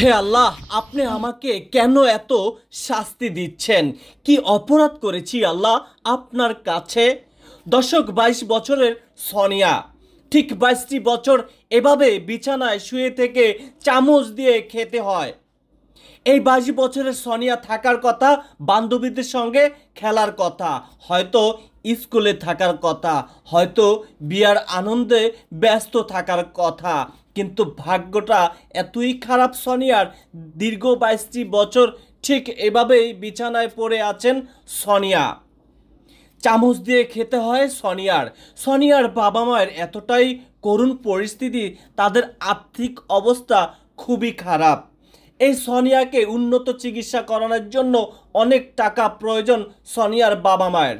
হে আল্লাহ, আপনি আমাকে কেন এত শাস্তি দিচ্ছেন? কি অপরাধ করেছি আল্লাহ আপনার কাছে? দর্শক, 22 বছরের সোনিয়া ঠিক 22টি বছর এভাবে বিছানায় শুয়ে থেকে চামচ দিয়ে খেতে হয়। এই 22 বছরের সোনিয়া থাকার কথা বান্ধবীদের সঙ্গে খেলার কথা, হয়তো স্কুলে থাকার কথা, হয়তো বিয়ার আনন্দে ব্যস্ত থাকার কথা, কিন্তু ভাগ্যটা এতই খারাপ সোনিয়ার। দীর্ঘ 22টি বছর ঠিক এভাবেই বিছানায় পড়ে আছেন সোনিয়া। চামচ দিয়ে খেতে হয় সোনিয়ার বাবা মায়ের এতটাই করুণ পরিস্থিতি, তাদের আর্থিক অবস্থা খুবই খারাপ। এই সোনিয়াকে উন্নত চিকিৎসা করানোর জন্য অনেক টাকা প্রয়োজন সোনিয়ার বাবা মায়ের,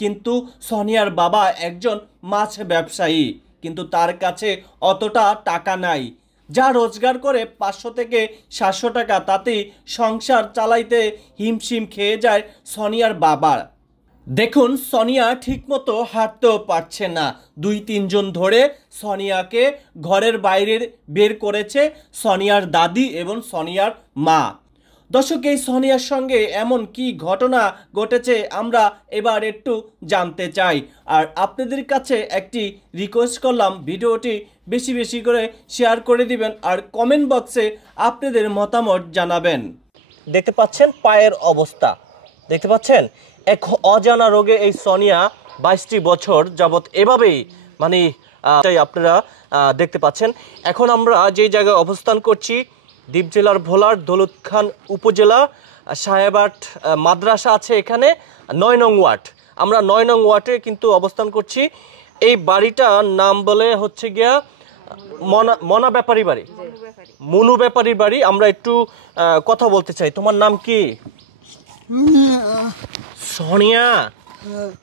কিন্তু সোনিয়ার বাবা একজন মাছ ব্যবসায়ী, কিন্তু তার কাছে অতটা টাকা নাই। যা রোজগার করে 500 থেকে 700 টাকা, তাতেই সংসার চালাইতে হিমশিম খেয়ে যায় সোনিয়ার বাবার। দেখুন, সোনিয়া ঠিকমতো হাঁটতেও পারছে না। 2-3 জন ধরে সোনিয়াকে ঘরের বাইরে বের করেছে সোনিয়ার দাদি এবং সোনিয়ার মা। দর্শক, এই সোনিয়ার সঙ্গে এমন কি ঘটনা ঘটেছে আমরা এবার একটু জানতে চাই। আর আপনাদের কাছে একটি রিকোয়েস্ট করলাম, ভিডিওটি বেশি বেশি করে শেয়ার করে দিবেন আর কমেন্ট বক্সে আপনাদের মতামত জানাবেন। দেখতে পাচ্ছেন পায়ের অবস্থা, দেখতে পাচ্ছেন এক অজানা রোগে এই সোনিয়া 22টি বছর যাবৎ এভাবেই আপনারা দেখতে পাচ্ছেন। এখন আমরা যে জায়গায় অবস্থান করছি, দ্বীপ জেলার ভোলার দৌলত খান উপজেলা, সাহেবাট মাদ্রাসা আছে এখানে, 9 নং ওয়ার্ড। আমরা 9 নং ওয়ার্ডে কিন্তু অবস্থান করছি। এই বাড়িটার নাম বলে হচ্ছে গিয়া মনা ব্যাপারী বাড়ি, মনু ব্যাপারীর বাড়ি। আমরা একটু কথা বলতে চাই। তোমার নাম কি? সোনিয়া,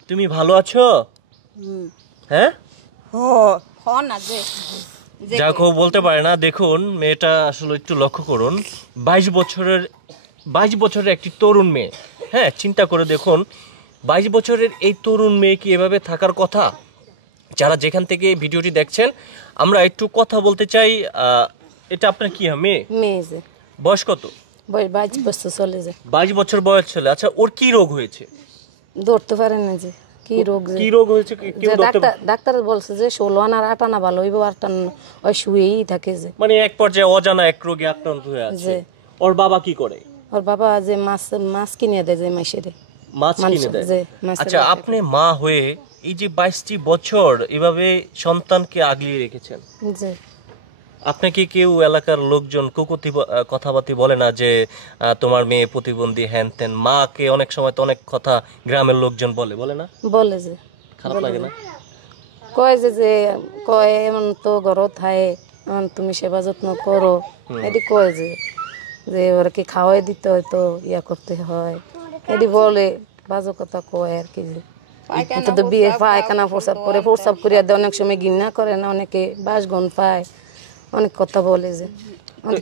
তুমি ভালো আছো? হ্যাঁ, যাকে বলতে পারে না। দেখুন, মেয়েটা আসলে একটু লক্ষ্য করুন, 22 বছরের একটি তরুণ মেয়ে। হ্যাঁ, চিন্তা করে দেখুন, 22 বছরের এই তরুণ মেয়ে কি এভাবে থাকার কথা? যারা যেখান থেকে ভিডিওটি দেখছেন, আমরা একটু কথা বলতে চাই। এটা আপনার কি মেয়ে? বয়স কত? 22 বছর চলে যায়। 22 বছর বয়স চলে। আচ্ছা, ওর কি রোগ হয়েছে? ধরতে পারে না যে কি রোগ হয়েছে। ডাক্তার বলছে যে 16 আনা 8 আনা ভালো হইব, 8 আনা ওই শুয়েই থাকে, যে মানে এক পর্যায়ে অজানা এক রোগে আক্রান্ত হয়ে আছে। ওর বাবা কি করে? ওর বাবা যে মাছ কিনে দেয়, যে মাছ কিনে দেয়। আচ্ছা, আপনি মা হয়ে এই যে 22টি বছর এভাবে সন্তানকে আগলিয়ে রেখেছেন, জি, আপনাকে কেউ এলাকার লোকজন কথাবার্তা বলে না যে তোমার মেয়ে প্রতিবন্ধী হ্যান ত্যান? মাকে অনেক সময় তো অনেক কথা গ্রামের লোকজন বলে না? বলে যে খারাপ লাগে না? কয় যে কয় এমন তো ঘরত থাকে, এমন তুমি সেবা যত্ন করো, এটি কয় যে ওরা কি খাওয়াই দিতে হয়, তো ইয়া করতে হয়, এটি বলে বাজে কথা কয় আর কি। যে বিয়ে পায়খানা প্রস্রাব করিয়া দেয়, অনেক সময় ঘৃণা করে না, অনেকে বাসগন পায়, অনেক কথা বলে। যে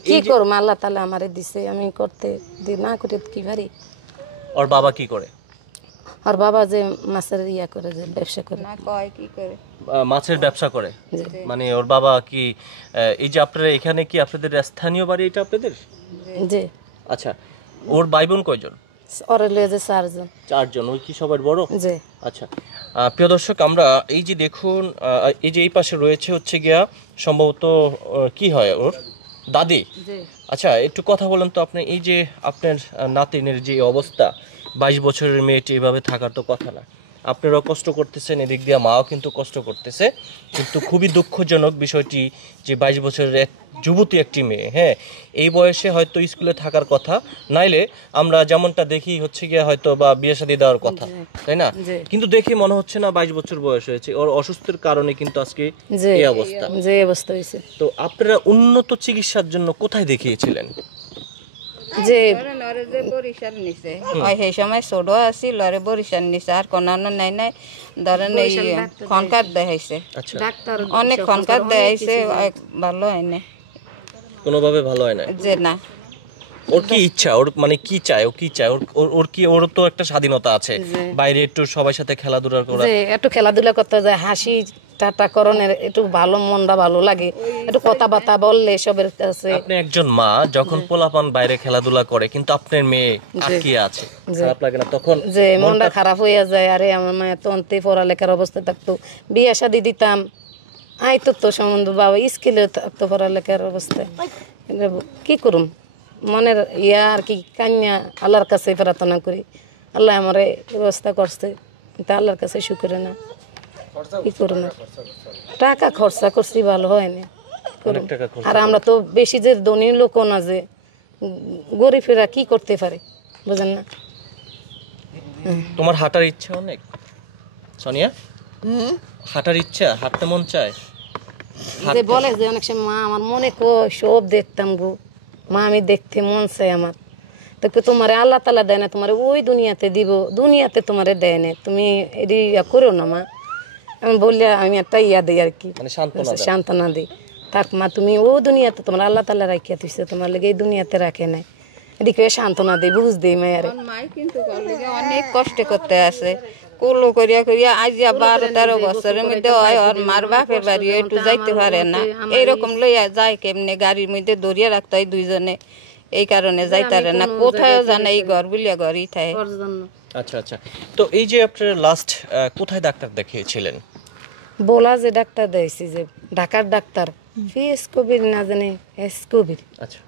কি করবো, আল্লাহ তাআলা আমারে দিছে, আমি করতে না করে কি পারি। ওর বাবা কি করে? ওর বাবা যে মাছের ইয়া করে, যে ব্যবসা করে। মাছের ব্যবসা করে? মানে ওর বাবা কি এই যে আপনারা এখানে কি আপনাদের স্থানীয় বাড়ি এটা আপনাদের? জি। আচ্ছা, ওর ভাই বোন কয়জন? ওর যে 4 জন। 4 জন। ওই কি সবার বড়? জি। আচ্ছা, প্রিয় দর্শক, আমরা এই যে দেখুন, এই যে এই পাশে রয়েছে হচ্ছে গিয়া সম্ভবত কি হয় ওর দাদি। আচ্ছা, একটু কথা বলেন তো আপনি, এই যে আপনার নাতিনের যে অবস্থা, 22 বছরের মেয়েটি এভাবে থাকার তো কথা না। আপনারাও কষ্ট করতেছেন, এদিক দিয়ে মাও কিন্তু কষ্ট করতেছে, কিন্তু খুবই দুঃখজনক বিষয়টি যে 22 বছরের এক যুবতী একটি মেয়ে, হ্যাঁ, এই বয়সে হয়তো স্কুলে থাকার কথা, নাইলে আমরা যেমনটা দেখি হচ্ছে গিয়া হয়তো বা বিয়ে শাদী দেওয়ার কথা, তাই না? কিন্তু দেখে মনে হচ্ছে না 22 বছর বয়স হয়েছে। ওর অসুস্থের কারণে কিন্তু আজকে এই অবস্থা হয়েছে। তো আপনারা উন্নত চিকিৎসার জন্য কোথায় দেখিয়েছিলেন? যে বরিশাল নিছে, সেই সময় ছোট আছিল, লরে বরিশাল নিছে, আর কোনানো নাই ধরেন এই খনকার দেখাইছে, অনেক খনকার দেখাইছে, ভালো হয় না, কোনোভাবে ভালো হয় না। যে না, ওর কি ইচ্ছা, ওর মানে কি চায়, ও কি চায়? ওর তো একটা স্বাধীনতা আছে, বাইরে একটু সবার সাথে খেলাধুলা করা, একটু খেলাধুলা করতে যায়, হাসি টাটা করণের একটু ভালো মনটা ভালো লাগে, একটু কথাবার্তা বললে সবের কাছে। আপনি একজন মা, যখন পোলাপান বাইরে খেলাধুলা করে কিন্তু আপনার মেয়ে আটকে আছে, খারাপ লাগে না তখন? যে মনটা খারাপ হয়ে যায়, আরে আমার মা তো অন্তে পড়ালেখার অবস্থা থাকতো, বিয়ে শাদি দিতাম, আইতো তো সম্বন্ধ, বাবা স্কুলে থাকতো পড়ালেখার অবস্থায়, কি করুম মনের ইয়া আর কি কান্যা আল্লাহর কাছে প্রার্থনা করি, আল্লাহ আমার ব্যবস্থা করছে, তা আল্লাহর কাছে শুকরে না, কি করুন, টাকা খরচা করছি ভালো হয় না। আর আমরা তো বেশি যে ধনী লোকও না যে গরিবেরা কি করতে পারে, বুঝেন না? তোমার হাঁটার ইচ্ছা অনেক সোনিয়া, হাঁটার ইচ্ছা, হাঁটতে মন চায়? যে বলে যে অনেক সময় মা আমার মনে কয় সব দেখতাম গো মা, আমি দেখতে মন চাই আমার, তো তোমার আল্লাহ তালা দেয় না, তোমার ওই দুনিয়াতে দিব, দুনিয়াতে তোমার দেয় না, তুমি এটি করো না মা। আমি বললে আমি একটা ইয়া দিই আর কি, সান্ত্বনা দিই, থাক মা তুমি ও দুনিয়াতে তোমার আল্লাহ তালা রাখিয়া দিচ্ছে, তোমার লেগে এই দুনিয়াতে রাখে নাই, এদিকে সান্ত্বনা দিই, বুঝ দিই মায়ের। মাই কিন্তু অনেক কষ্ট করতে আছে, কুলো করিয়া করিয়া আজ 12-13 বছরের মধ্যে হয় ওর মার বাপের বাড়ি একটু যাইতে পারে না, এইরকম লইয়া যায় কেমনে, গাড়ির মধ্যে দৌড়িয়ে রাখতে হয় দুইজনে, এই কারণে যাইতে পারে না, কোথায়ও জানে এই ঘর বলিয়া ঘরই থাকে। আচ্ছা আচ্ছা, তো এই যে আপনার লাস্ট কোথায় ডাক্তার দেখিয়েছিলেন? বলা যে ডাক্তার দিয়েছি যে ঢাকার ডাক্তার ফিএস কবির না জানে এস কবির, আচ্ছা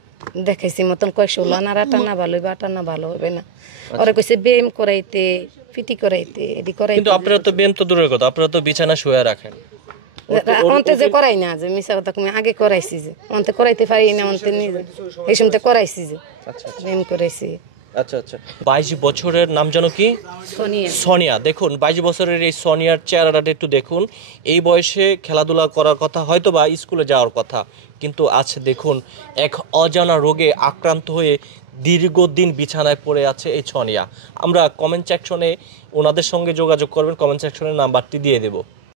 দেখাইছি মতন কয় 16 না 18 না ভালো হবে, 18 না ভালো হবে না, ওরা কইছে ব্যায়াম করাইতে, পিটি করাইতে, এডি করাইতে। কিন্তু আপনারা তো ব্যায়াম তো দূরের কথা, আপনারা তো বিছানা শুয়ে রাখেন, অন্তে যে করাই না, যে মিছা কথা তুমি আগে করাইছি, যে অন্তে করাইতে পারি না, অন্তে নিজে এই সময় করাইছি, যে ব্যায়াম করাইছি। আচ্ছা আচ্ছা, 22 বছরের নাম জানো কি? সোনিয়া। দেখুন 22 বছরের এই সোনিয়ার চেহারাটা একটু দেখুন, এই বয়সে খেলাধুলা করার কথা, হয়তো বা স্কুলে যাওয়ার কথা, কিন্তু আজ দেখুন এক অজানা রোগে আক্রান্ত হয়ে দীর্ঘদিন বিছানায় পড়ে আছে এই সোনিয়া। আমরা কমেন্ট সেকশনে ওনাদের সঙ্গে যোগাযোগ করবেন, কমেন্ট সেকশনের নাম্বারটি দিয়ে দেব।